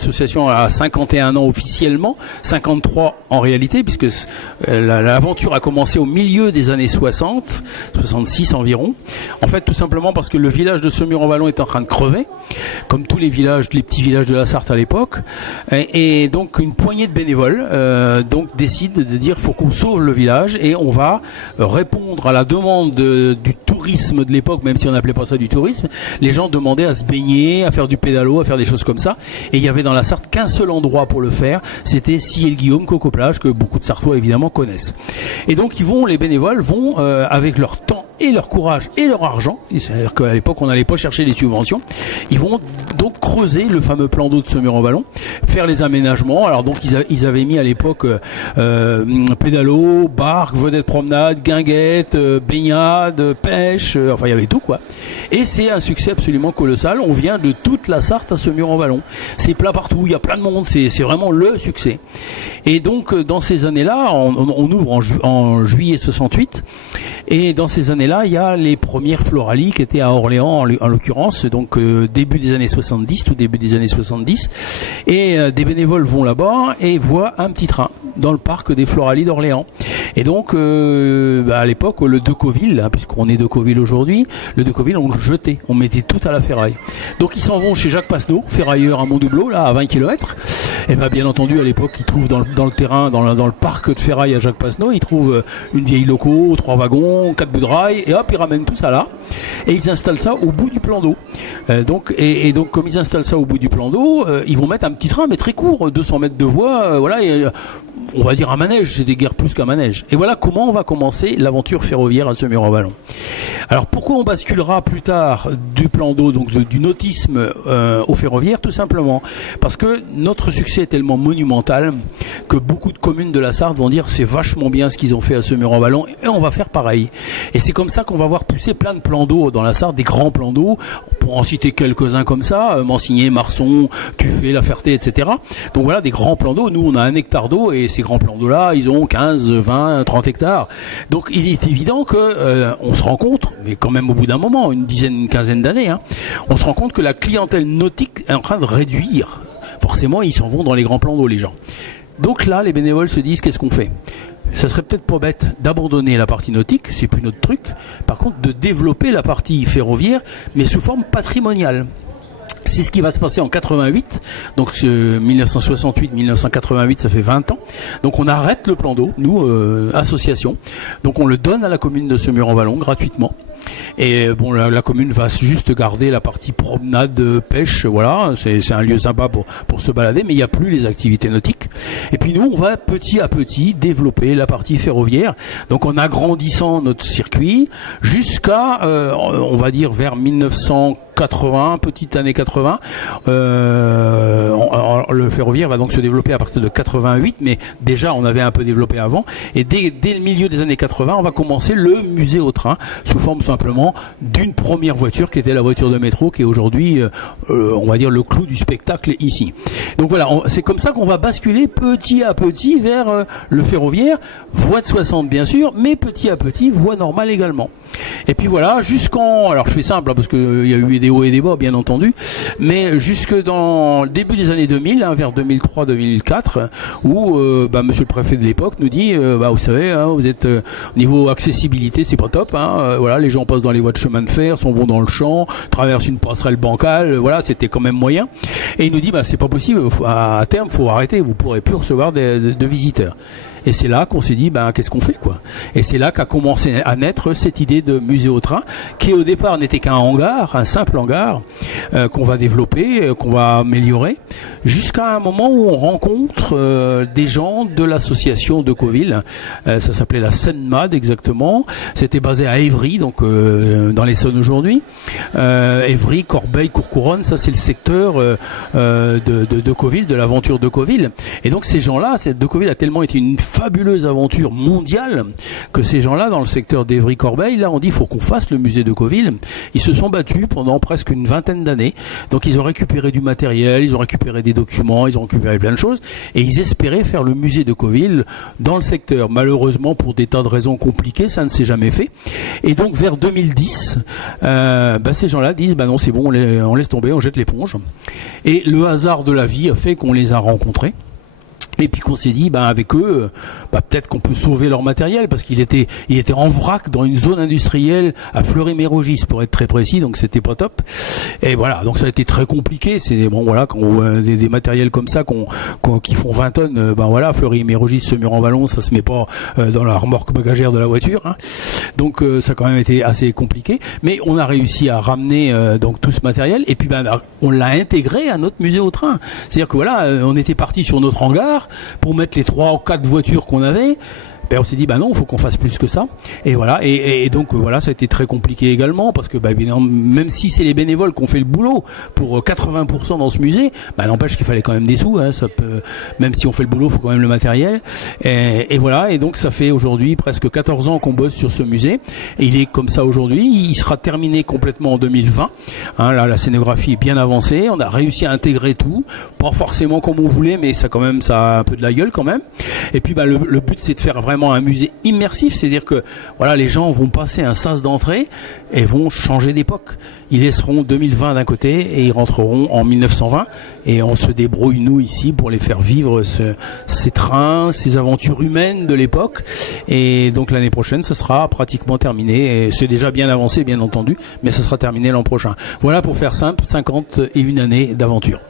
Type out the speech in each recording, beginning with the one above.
l'association a 51 ans officiellement, 53 en réalité, puisque l'aventure a commencé au milieu des années 60, 66 environ. En fait, tout simplement parce que le village de Semur-en-Vallon est en train de crever, comme tous les petits villages de la Sarthe à l'époque. Et donc, une poignée de bénévoles donc décide de dire faut qu'on sauve le village et on va répondre à la demande du tourisme de l'époque, même si on n'appelait pas ça du tourisme. Les gens demandaient à se baigner, à faire du pédalo, à faire des choses comme ça. Et il y avait dans la Sarthe qu'un seul endroit pour le faire, c'était Sillé-le-Guillaume, Coco-Plage, que beaucoup de Sartois évidemment connaissent. Et donc les bénévoles vont avec leur temps et leur courage et leur argent, c'est-à-dire qu'à l'époque on n'allait pas chercher les subventions, ils vont donc creuser le fameux plan d'eau de Semur-en-Vallon, faire les aménagements. Alors donc ils avaient mis à l'époque pédalo, barque, vedette promenade, guinguette, baignade, pêche, enfin il y avait tout quoi. Et c'est un succès absolument colossal. On vient de toute la Sarthe à Semur-en-Vallon. C'est plein partout, il y a plein de monde, c'est vraiment le succès. Et donc dans ces années-là, on ouvre en juillet 68, et dans ces années-là, il y a les premières Floralies qui étaient à Orléans en l'occurrence, donc début des années 70, tout début des années 70, et des bénévoles vont là-bas et voient un petit train dans le parc des Floralies d'Orléans. Et donc à l'époque, le Decoville, puisqu'on est Decoville aujourd'hui, le Decoville on le jetait, on mettait tout à la ferraille. Donc ils s'en vont chez Jacques Pasneau, ferrailleur à Mont-Doubleau, là à 20 km. Et bien entendu à l'époque ils trouvent dans le terrain, dans le parc de ferraille à Jacques Pasneau, ils trouvent une vieille loco, 3 wagons, 4 bouts de rail, et hop ils ramènent tout ça là et ils installent ça au bout du plan d'eau. Donc comme ils installent ça au bout du plan d'eau, ils vont mettre un petit train mais très court, 200 mètres de voie, voilà, et on va dire un manège, c'était guère plus qu'un manège. Et voilà comment on va commencer l'aventure ferroviaire à Semur-en-Vallon. Alors pourquoi on basculera plus tard du plan d'eau, donc du nautisme au ferroviaire? Tout simplement parce que notre succès est tellement monumental que beaucoup de communes de la Sarthe vont dire c'est vachement bien ce qu'ils ont fait à Semur-en-Vallon et on va faire pareil. Et c'est comme ça qu'on va voir pousser plein de plans d'eau dans la Sarthe, des grands plans d'eau, pour en citer quelques-uns comme ça, Mansigné, Marson, Tuffet, La Ferté, etc. Donc voilà, des grands plans d'eau. Nous on a 1 hectare d'eau et ces grands plans d'eau-là, ils ont 15, 20, 30 hectares. Donc il est évident que on se rend compte, mais quand même au bout d'un moment, une quinzaine d'années, on se rend compte que la clientèle nautique est en train de réduire. Forcément, ils s'en vont dans les grands plans d'eau, les gens. Donc là, les bénévoles se disent, qu'est-ce qu'on fait ? Ça serait peut-être pas bête d'abandonner la partie nautique, c'est plus notre truc. Par contre, de développer la partie ferroviaire, mais sous forme patrimoniale. C'est ce qui va se passer en 88, donc 1968-1988, ça fait 20 ans. Donc on arrête le plan d'eau, nous, association. Donc on le donne à la commune de Semur-en-Vallon gratuitement. Et bon, la commune va juste garder la partie promenade, pêche, voilà, c'est un lieu sympa pour se balader, mais il n'y a plus les activités nautiques. Et puis nous, on va petit à petit développer la partie ferroviaire, donc en agrandissant notre circuit jusqu'à, on va dire, vers 1980, petite année 80. Le ferroviaire va donc se développer à partir de 88, mais déjà on avait un peu développé avant. Et dès le milieu des années 80, on va commencer le musée au train, sous forme simplement d'une première voiture qui était la voiture de métro, qui est aujourd'hui, on va dire, le clou du spectacle ici. Donc voilà, c'est comme ça qu'on va basculer petit à petit vers le ferroviaire, voie de 60 bien sûr, mais petit à petit, voie normale également. Et puis voilà, alors je fais simple, parce qu'il y a eu des hauts et des bas bien entendu, mais jusque dans le début des années 2000, vers 2003-2004, où monsieur le préfet de l'époque nous dit, vous savez, vous êtes niveau accessibilité, c'est pas top, voilà, les gens passent dans les voies de chemin de fer, s'en vont dans le champ, traversent une passerelle bancale, voilà, c'était quand même moyen. Et il nous dit, c'est pas possible, à terme, faut arrêter, vous pourrez plus recevoir de visiteurs. Et c'est là qu'on s'est dit, qu'est-ce qu'on fait, quoi. Et c'est là qu'a commencé à naître cette idée de musée au train, qui au départ n'était qu'un hangar, un simple hangar, qu'on va développer, qu'on va améliorer, jusqu'à un moment où on rencontre des gens de l'association Decoville. Ça s'appelait la Seine-Made exactement. C'était basé à Évry, donc dans l'Essonne aujourd'hui. Évry, Corbeil, Courcouronnes, ça c'est le secteur de Decoville, de l'aventure Decoville. Et donc ces gens-là, Decoville a tellement été une fabuleuse aventure mondiale que ces gens-là, dans le secteur d'Évry-Corbeil, là, ont dit, il faut qu'on fasse le musée de Coville. Ils se sont battus pendant presque une vingtaine d'années. Donc, ils ont récupéré du matériel, ils ont récupéré des documents, ils ont récupéré plein de choses, et ils espéraient faire le musée de Coville dans le secteur. Malheureusement, pour des tas de raisons compliquées, ça ne s'est jamais fait. Et donc, vers 2010, ces gens-là disent, non, c'est bon, on laisse tomber, on jette l'éponge. Et le hasard de la vie a fait qu'on les a rencontrés. Et puis qu'on s'est dit, avec eux, peut-être qu'on peut sauver leur matériel, parce qu'il était en vrac dans une zone industrielle à Fleury-Mérogis, pour être très précis, donc c'était pas top. Et voilà, donc ça a été très compliqué. C'est quand on voit des matériels comme ça qui font 20 tonnes, Fleury-Mérogis, ce mur en vallon, ça se met pas dans la remorque bagagère de la voiture. Hein. Donc ça a quand même été assez compliqué. Mais on a réussi à ramener donc tout ce matériel, et puis on l'a intégré à notre musée au train. C'est-à-dire que on était parti sur notre hangar pour mettre les 3 ou 4 voitures qu'on avait. On s'est dit non, il faut qu'on fasse plus que ça. Et voilà, et donc ça a été très compliqué également, parce que même si c'est les bénévoles qui ont fait le boulot pour 80% dans ce musée, n'empêche qu'il fallait quand même des sous. Hein, même si on fait le boulot, il faut quand même le matériel. Et voilà, et donc ça fait aujourd'hui presque 14 ans qu'on bosse sur ce musée. Et il est comme ça aujourd'hui. Il sera terminé complètement en 2020. Hein, là, la scénographie est bien avancée. On a réussi à intégrer tout, pas forcément comme on voulait, mais ça a un peu de la gueule quand même. Et puis le but, c'est de faire vraiment un musée immersif, c'est-à-dire que les gens vont passer un sas d'entrée et vont changer d'époque. Ils laisseront 2020 d'un côté et ils rentreront en 1920, et on se débrouille nous ici pour les faire vivre ces trains, ces aventures humaines de l'époque. Et donc l'année prochaine, ça sera pratiquement terminé. Et c'est déjà bien avancé, bien entendu, mais ça sera terminé l'an prochain. Voilà, pour faire simple, 51 années d'aventure.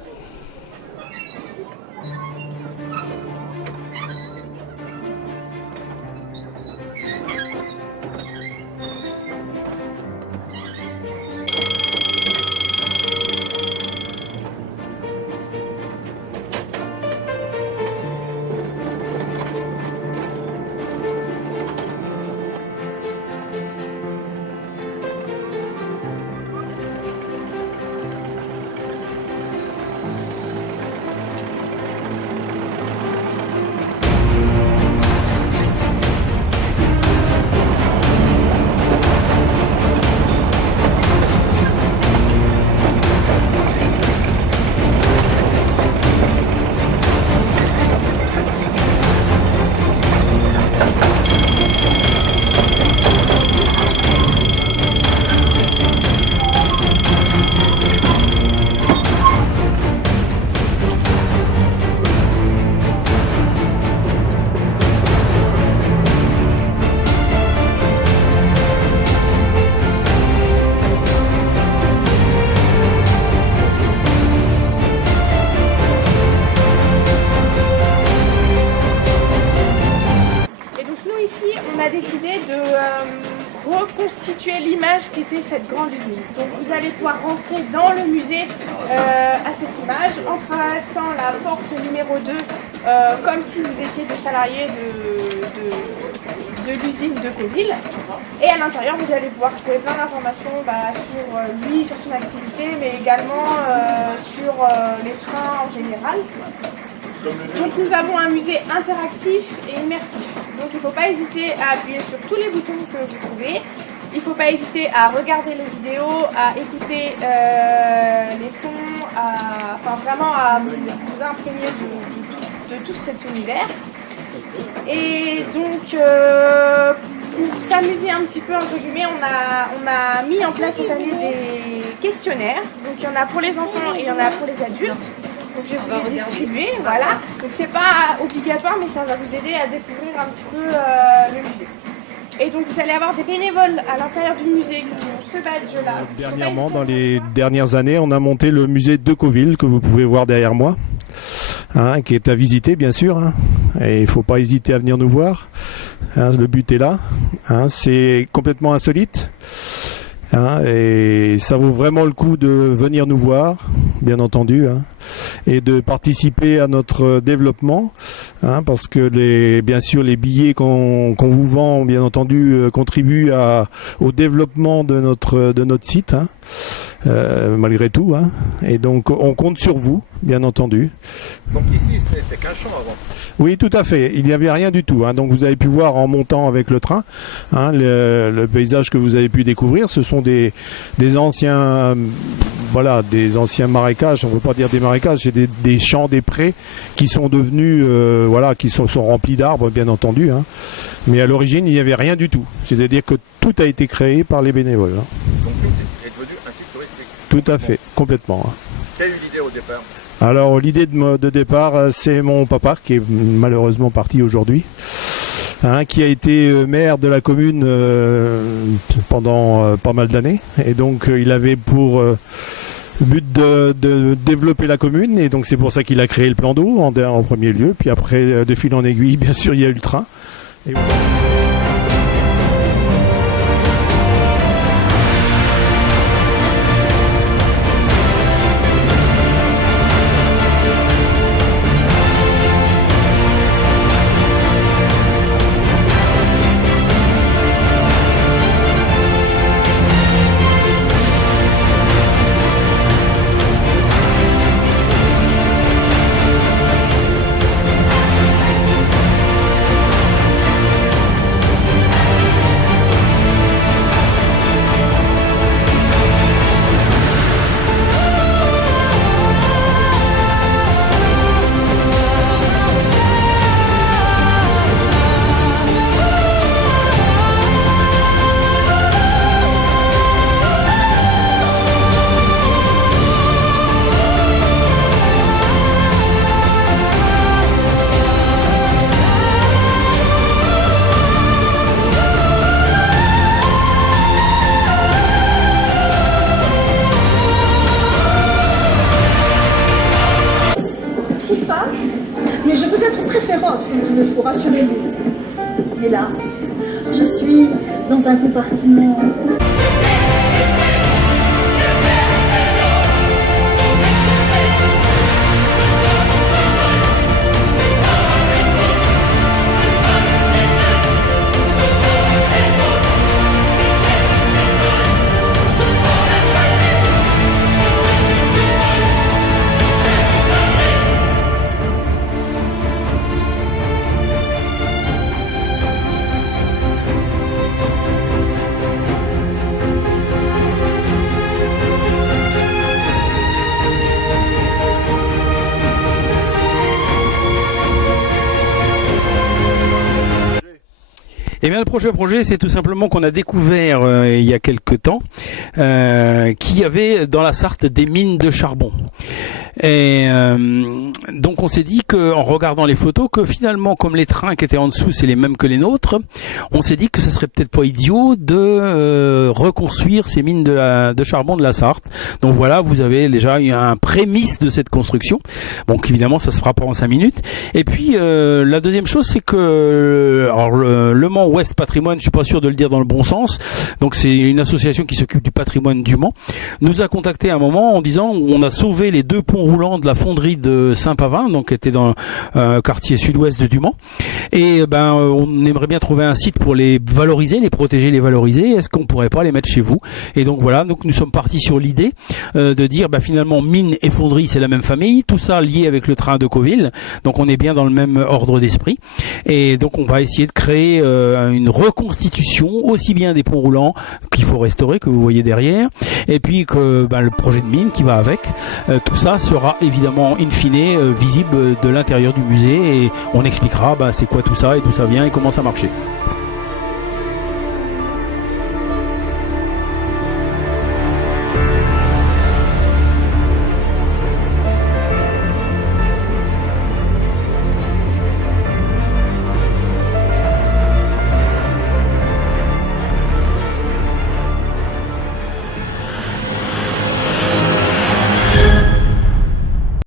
reconstituer l'image qu'était cette grande usine. Donc vous allez pouvoir rentrer dans le musée à cette image en traversant la porte numéro 2 comme si vous étiez des salariés de l'usine de Coville. Et à l'intérieur, vous allez pouvoir trouver plein d'informations sur lui, sur son activité, mais également sur les trains en général. Donc nous avons un musée interactif et immersif. Donc il ne faut pas hésiter à appuyer sur tous les boutons que vous trouvez. Il ne faut pas hésiter à regarder les vidéos, à écouter les sons, vraiment à vous imprégner de tout cet univers. Et donc pour s'amuser un petit peu, entre guillemets, on a mis en place cette année des questionnaires. Donc il y en a pour les enfants et il y en a pour les adultes. Donc je vais vous les distribuer, voilà. Donc c'est pas obligatoire, mais ça va vous aider à découvrir un petit peu le musée. Et donc vous allez avoir des bénévoles à l'intérieur du musée qui ont ce badge-là. Dernièrement, dans les dernières années, on a monté le musée de Coville, que vous pouvez voir derrière moi, qui est à visiter bien sûr. Et il ne faut pas hésiter à venir nous voir. Le but est là. C'est complètement insolite. Et ça vaut vraiment le coup de venir nous voir, bien entendu. et de participer à notre développement, parce que bien sûr les billets qu'on vous vend, bien entendu, contribuent au développement de notre site, malgré tout, et donc on compte sur vous, bien entendu. Donc ici, ce n'était qu'un champ avant. Oui, tout à fait. Il n'y avait rien du tout. Donc vous avez pu voir en montant avec le train, le paysage que vous avez pu découvrir. Ce sont des anciens, des anciens marécages. On ne veut pas dire des marécages, c'est des champs, des prés qui sont devenus, qui sont remplis d'arbres, bien entendu. Mais à l'origine, il n'y avait rien du tout. C'est-à-dire que tout a été créé par les bénévoles. Donc tout est devenu un site touristique. Tout à fait, complètement. Qui a eu l'idée au départ? Alors l'idée de départ, c'est mon papa qui est malheureusement parti aujourd'hui, qui a été maire de la commune pendant pas mal d'années, et donc il avait pour but de développer la commune, et donc c'est pour ça qu'il a créé le plan d'eau en premier lieu, puis après de fil en aiguille, bien sûr, il y a eu le train. Et voilà. Mais je peux être très féroce quand il le faut, rassurez-vous. Mais là, je suis dans un compartiment. Eh bien, le projet, c'est tout simplement qu'on a découvert il y a quelque temps qu'il y avait dans la Sarthe des mines de charbon. Et donc on s'est dit qu'en regardant les photos, que finalement, comme les trains qui étaient en dessous, c'est les mêmes que les nôtres, on s'est dit que ça serait peut-être pas idiot de reconstruire ces mines de charbon de la Sarthe. Donc voilà, vous avez déjà un prémisse de cette construction. Donc évidemment, ça se fera pas en 5 minutes. Et puis la deuxième chose, c'est que alors le Mans Ouest Patrimoine, je suis pas sûr de le dire dans le bon sens. Donc c'est une association qui s'occupe du patrimoine du Mans. Nous a contacté à un moment en disant on a sauvé les 2 ponts roulants de la fonderie de Saint-Pavin, donc qui était dans quartier sud-ouest du Mans. Et on aimerait bien trouver un site pour les valoriser, les protéger, les valoriser. Est-ce qu'on pourrait pas les mettre chez vous? Et donc voilà, donc nous sommes partis sur l'idée de dire finalement mine et fonderie c'est la même famille, tout ça lié avec le train de Deauville. Donc on est bien dans le même ordre d'esprit. Et donc on va essayer de créer une reconstitution aussi bien des ponts roulants qu'il faut restaurer, que vous voyez derrière, et puis que le projet de mine qui va avec. Tout ça sera évidemment in fine visible de l'intérieur du musée, et on expliquera c'est quoi tout ça et d'où ça vient et comment ça marchait.